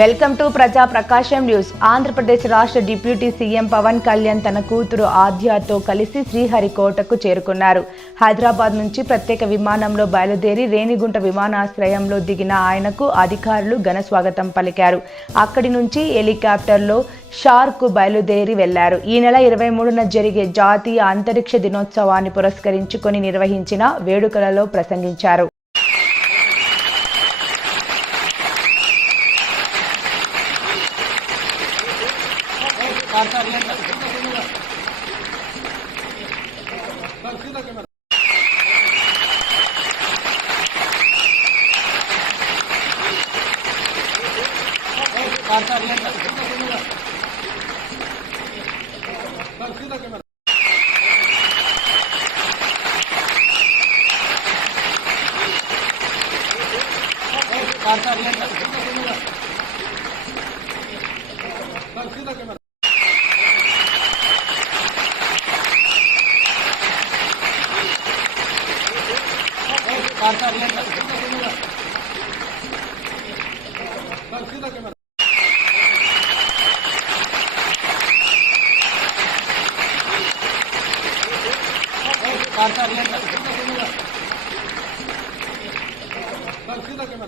Welcome to ప్రజా ప్రకాశం న్యూస్. ఆంధ్రప్రదేశ్ రాష్ట్ర deputy CM Pawan కళ్యాణ్ తన కూతురు ఆద్యాతో కలిసి శ్రీహరికోటకు చేరుకున్నారు. హైదరాబాద్ నుంచి ప్రత్యేక విమానంలో బయలుదేరి రేణిగుంట విమానాశ్రయంలో దిగిన ఆయనకు అధికారులు ఘన స్వాగతం పలికారు. అక్కడి నుంచి హెలికాప్టర్లో షార్కు బయలుదేరి వెళ్ళారు. ఈ నెల ఇరవై మూడున జరిగే జాతీయ అంతరిక్ష దినోత్సవాన్ని పురస్కరించుకొని నిర్వహించిన వేడుకలలో ప్రసంగించారు. Arka bir Gracias.